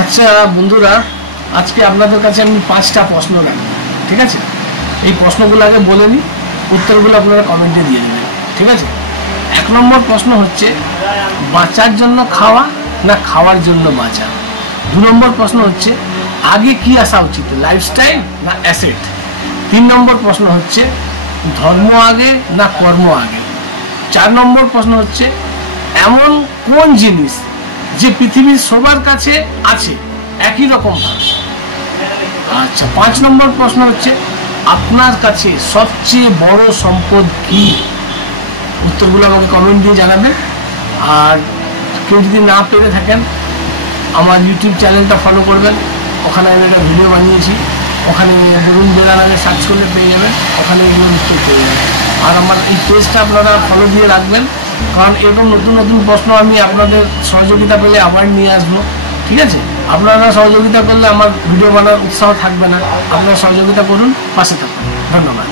আচ্ছা বন্ধুরা, আজকে আপনাদের কাছে আমি 5টা প্রশ্ন রাখবো, ঠিক আছে? এই প্রশ্নগুলো আগে বলে নিই, উত্তরগুলো আপনারা কমেন্টে দিয়ে দেবেন, ঠিক আছে? 1 নম্বর প্রশ্ন হচ্ছে, বাঁচার জন্য খাওয়া না খাওয়ার জন্য বাঁচা? 2 নম্বর প্রশ্ন হচ্ছে, আগে কি আসা উচিত, লাইফস্টাইল না অ্যাসেট? 3 নম্বর প্রশ্ন হচ্ছে, ধর্ম আগে না কর্ম আগে? 4 নম্বর প্রশ্ন হচ্ছে, এমন কোন জিনিস যে পৃথিবীর সবার কাছে আছে একই রকম ভাবে? আচ্ছা, 5 নম্বর প্রশ্ন হচ্ছে, আপনার কাছে সবচেয়ে বড় সম্পদ কি? উত্তরগুলো আমাকে কমেন্ট দিয়ে জানাবেন। আর কেউ যদি না পেরে থাকেন, আমার ইউটিউব চ্যানেলটা ফলো করবেন, ওখানে আমি একটা ভিডিও বানিয়েছি, ওখানে বরুণ বেলা নামে সার্চ করলে পেয়ে যাবেন, ওখানে এগুলো উত্তর পেয়ে যাবেন। আর আমার এই পেজটা আপনারা ফলো দিয়ে রাখবেন, কারণ এরকম নতুন নতুন প্রশ্ন আমি আপনাদের সহযোগিতা পেলে আবার নিয়ে আসবো, ঠিক আছে? আপনারা সহযোগিতা করলে আমার ভিডিও বানার উৎসাহ থাকবে না। আপনারা সহযোগিতা করুন, পাশে থাকুন। ধন্যবাদ।